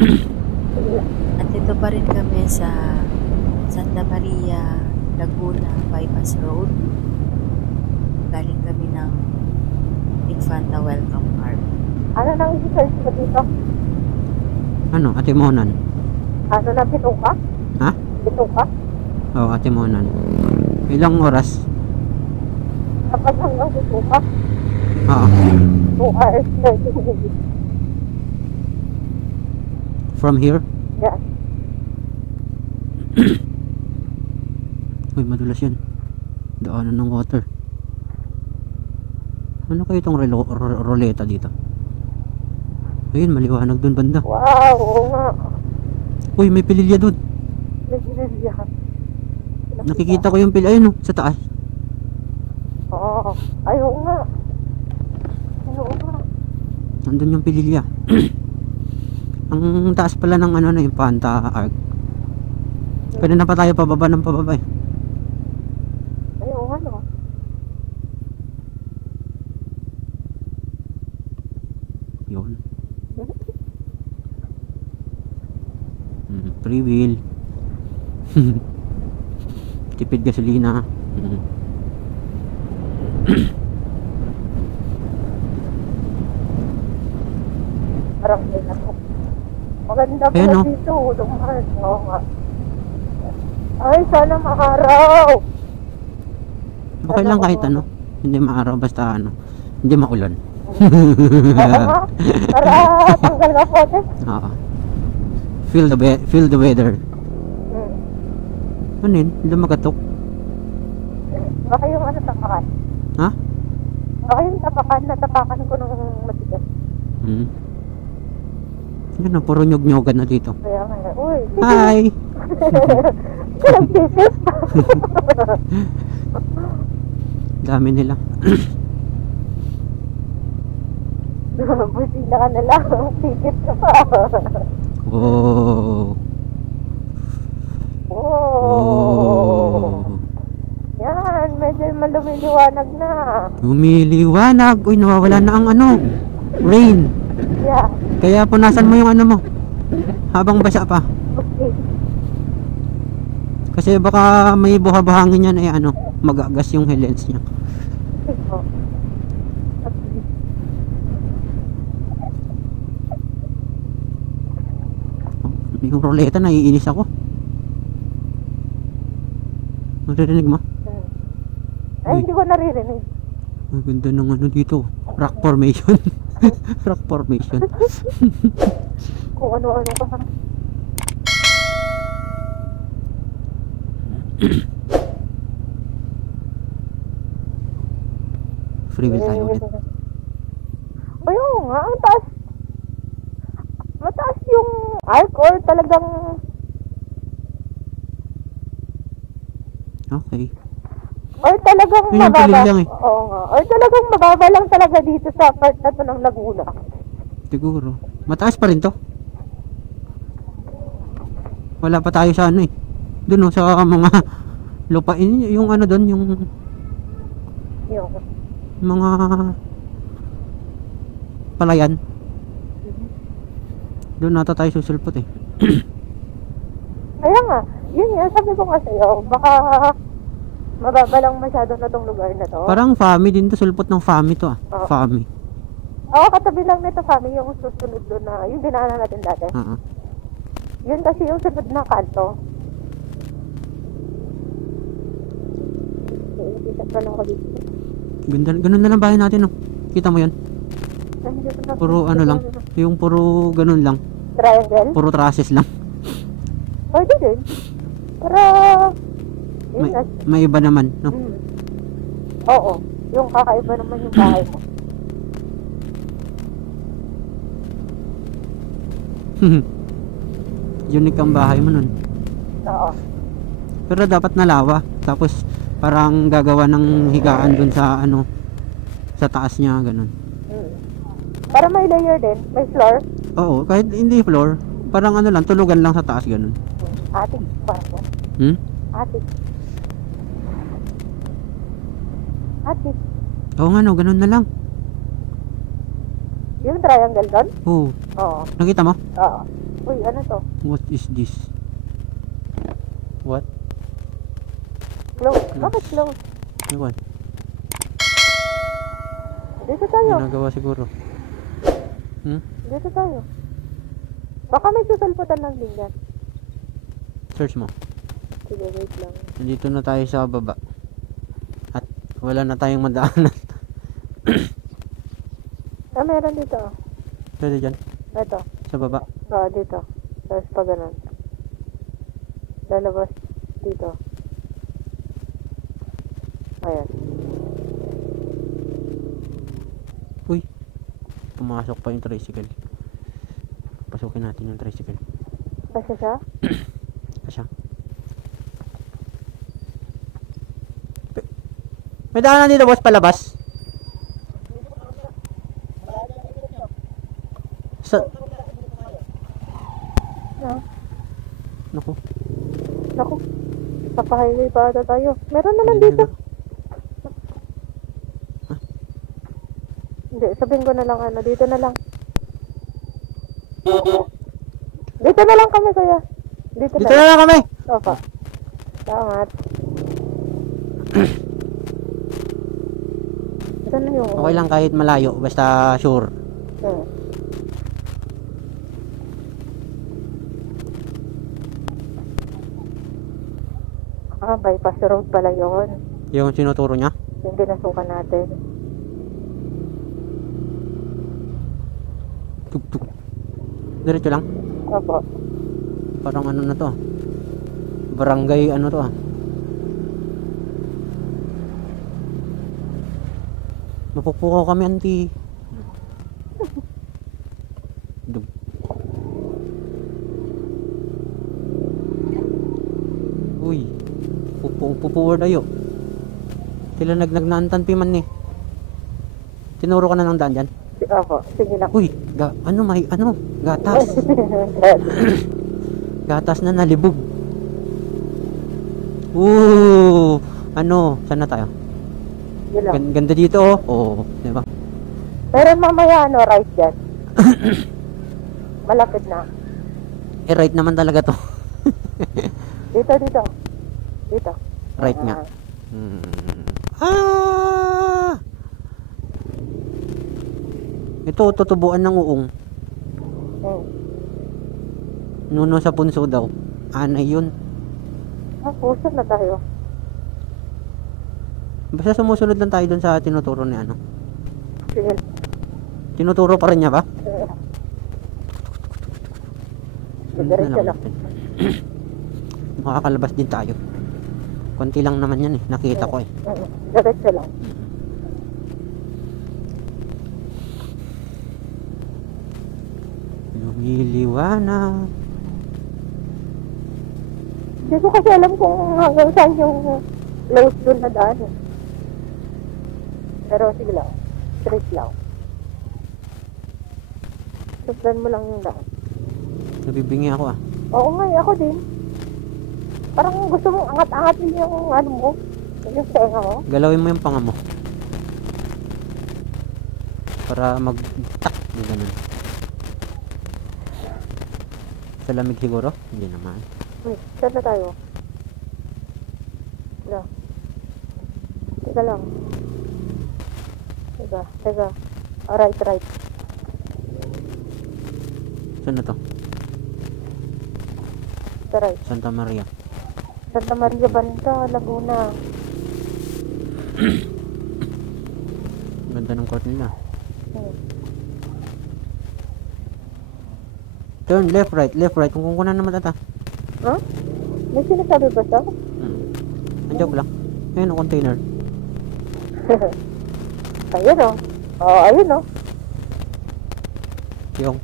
At dito pa rin kami sa Santa Maria, Laguna, Bypass Road. Galing kami ng Infanta Welcome Park. Ano nang isi-search mo dito? Ano, Ate Monan? Ano na, bituka? Ha? Bituka? Oo, Ate Monan. Ilang oras? Kapag hanggang bituka? Oo. 2 hours, 30 minutes. From here? Yeah. Uy, madulas yan. Daanan ng water. Ano kayo itong roleta dito? Ayun, maliwanag dun banda. Wow, oo nga. Uy, may pililya dun. Nagsililya. Nakikita ko yung pililya. Ayun, sa taas. Oo. Ay, oo nga. Ay, oo nga. Nandun yung pililya. Ang taas pala ng ano na yung Panta Arc. Pwede na pa tayo pababa ng pababa eh. Ay, oo nga, no. Yun. Free wheel. Tipid gasolina. Parang din ako. Maganda pa Ayun, no? dito. Dumaan. Oo nga. Ay, sana maaraw. Okay lang kahit ano. Hindi maaraw basta ano. Hindi maulan. Oo nga. Para tanggal na po. Oo. Feel the weather. Ano yun? Hindi magatok. Baka yung ano, tapakan. Ha? Baka yung tapakan, natapakan ko nung matigas. Yun na, puro nyog-nyogan na dito. Kaya nga, uy. Hi! Walang titis. Dami nila. Busina ka na lang. Titis ka pa. Oh. Oh. Yan, medyo malumiliwanag na. Lumiliwanag. Uy, nawawala na ang ano. Rain. Yeah. Kaya punasan mo yung ano mo. Habang basa pa. Okay. Kasi baka may buha-buhangin yan ay ano. Magagas yung lens niya. Oh. Yung roleta, naiinis ako. Naririnig mo? Ay, hindi ko naririnig. Ang ganda ng ano dito. Rock formation. Rock formation. Kung ano-ano pa. Free will tayo ulit. Ayun nga, ang taas. Mataas yung arc or talagang Okay. or talagang Yun ang mababa. piling lang eh. Oo nga. Or talagang mababa lang talaga dito sa part na to ng Laguna. Siguro. Mataas pa rin to. Wala pa tayo sa ano eh. Doon oh, sa mga lupain. Yung ano doon, yung Yung. mga palayan. Doon nata tayo susulpot eh. Kaya nga, yun nga, sabi ko nga sa'yo, baka mababa lang masyado na tong lugar na to. Parang Fami din to. Sulpot ng Fami to ah. Oo. Fami. Oo, katabi lang nito sa amin yung susunod doon na, yung dinaanan natin dati. Oo. Yun kasi yung sunod na kanto. Iisip pa lang ko dito. Ganda, ganun na lang bahay natin oh. Kita mo yan? Puro ano lang. Yung puro ganun lang. Triangle? Puro trusses lang. Pwede din. Para, yun May, na. may iba naman no. Oo. Yung kakaiba naman yung bahay mo. Unique ang bahay mo nun. Oo. Pero dapat nalawa. Tapos parang gagawa ng higaan dun sa ano, sa taas niya ganun. Para may layer din. May floor. Oo, kahit hindi floor, parang ano lang, tulugan lang sa taas ganun. Attic. Parang. Attic. Attic. Oo nga no, ganun na lang. Yung triangle doon? Oo. Oo. Nakita mo? Oo. Uy, ano to? What is this? What? Close. Bakit close? Ewan. Dito tayo. Ginagawa siguro. Dito tayo. Baka may susalputan ng linggan. Search mo. Sige, wait lang. Nandito na tayo sa baba. At wala na tayong madaanan. Ah, meron dito. Pwede dyan. Ito. Sa baba. Oo, dito. Tapos pa ganun. Lalabas dito. Ayan. Uy. Pumasok pa yung tricycle. Pasukin natin yung tricycle. Kasi siya? Asya. May daanan dito, boss, palabas. Sa... No. Naku. Naku. Papahighway pa ata tayo. Meron naman dito. Hindi, sabihin ko na lang ano. Dito na lang. Dito na lang kami, kuya. Dito Dito na lang kami. Opo. Salamat. Ito na yung... Okay lang kahit malayo, basta sure. Ah, bypass road pala yun. Yung sinuturo niya. Yung binasukan natin. Tug. Diretso lang. Opo. Parang ano na to. Barangay ano to ah. Mapupukaw kami, auntie. Dug. Uy. Pupuward ayo. Sila nagnantan piman ni. Tinuro ka na ng daan dyan? Opo, sige lang. Uy, gatas. Gatas na nalibog. Saan na tayo? Yun lang. Ganda dito oh. Oo, di ba? Pero mamaya right dyan. Malapit na. Eh, right naman talaga to. Dito. Dito. Right nga. Ito, tutubuan ng uong. Nuno sa punso daw. Anay yun. Puso na tayo. Basta sumusunod lang tayo dun sa tinuturo ni ano. Sige. Tinuturo pa rin niya ba? Diretso lang. Makakalabas din tayo. Konti lang naman yan eh. Nakita ko eh. Diretso lang. Lumiliwanag. Hindi ko kasi alam kung hanggang saan yung close doon na daan eh. Pero sige lang. Straight lang. Sundan mo lang yung daan. Nabibingi ako ah. Oo nga, ako din. Parang gusto mong angat-angatin yung ano mo. Yung tenga mo. Galawin mo yung panga mo. Para mag-tak. Ganun. Sa lamig siguro? Hindi naman. Wait, saan na tayo? Teka. Teka lang. Teka. Right. Saan na to? Sa right. Santa Maria. Santa Maria Banta, Laguna. Ganda ng court nila. Turn left, right. Kung kukunan naman ata. Huh? May sinasabi ba siya? Joke lang. Ayun ang container. Ayun o. Oo, ayun o. Yung.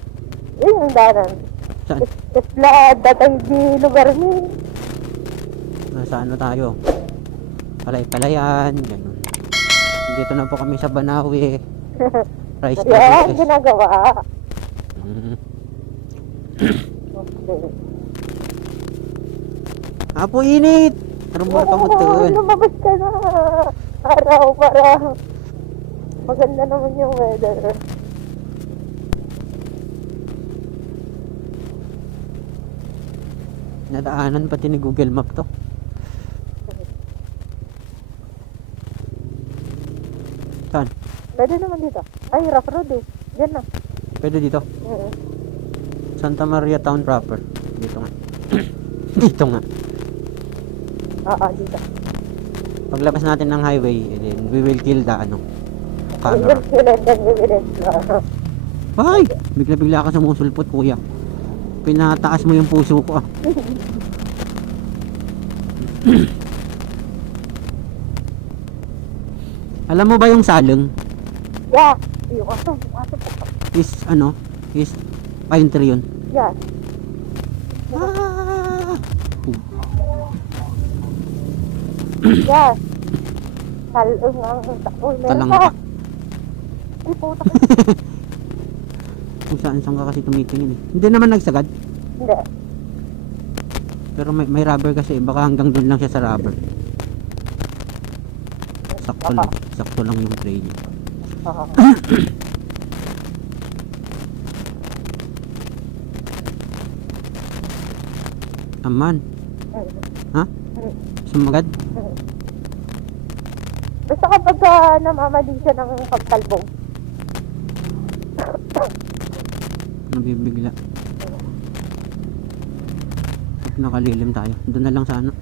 Yun yung danan. Saan? Isla datay di lugar ni. Nasa ano tayo? Palay-palayan. Ganun. Dito na po kami sa Banawi. Rice Yan, Terraces. ginagawa. Okay. Apo init! Rumor ka mo doon. Lumabas ka na. Araw para maganda naman yung weather. Nadaanan pati ni Google Map to. Saan? Pwede naman dito. Ay, rough road eh. Diyan na. Pwede dito. Mm. Santa Maria Town proper. Dito nga. Dito nga. Dito. Paglabas natin ng highway, and then we will kill the camera. Ay! Bigla-bigla ka sumusulpot, kuya. Pinataas mo yung puso ko, ah. Alam mo ba yung saleng Yeah. Yung aso po. is is pine tree yun? Yeah. Ah! Yeah. Salong ang uy, meron Talangka. pa. Ay, puta. Kung saan ka kasi tumitingin eh. Hindi naman nagsagad. Hindi. Pero may rubber kasi, baka hanggang doon lang siya sa rubber. Sakto lang yung tray niya. Aman. Ha? Sumagad? Basta kapag namamali siya ng pagtalbog. Nabibigla. Pag nakalilim tayo. Doon na lang sa ano.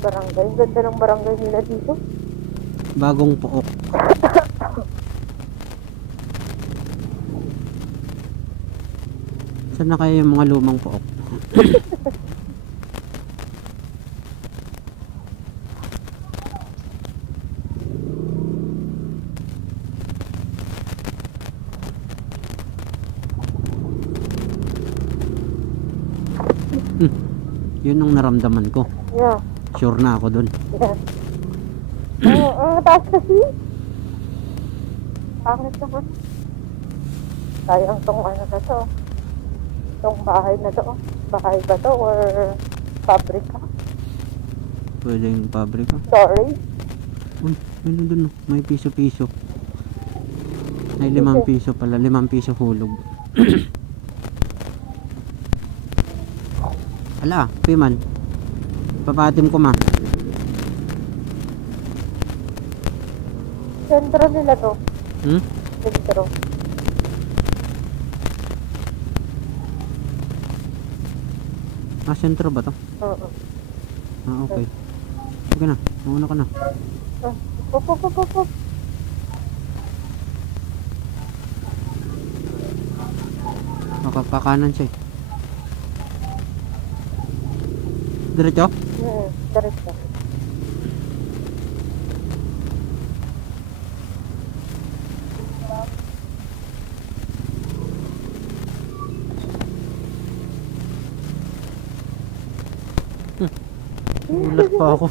Barangay. Ang ganda ng barangay nila dito. Bagong pook. Saan na kaya yung mga lumang pook? Yun ang naramdaman ko. Yeah. Sure na ako dun. Yeah. Ang taas kasi. Pangit naman. Sayang tong ano na to. Tong bahay na to. Bahay ba to or pabrika? Pwede yung pabrika. Sorry. Uy, ano dun no? May piso-piso. Ay, 5 piso pala. 5 piso hulog. Ala, Piman. Papatim ko ma. Sentro nila to. Hmm? Sentro. Ah, sentro ba to? Oo. Ah, okay. Sige na. Mauna ka na. Pop. Makapakanan siya eh. Diretso? Diretso. Ulat pa ako.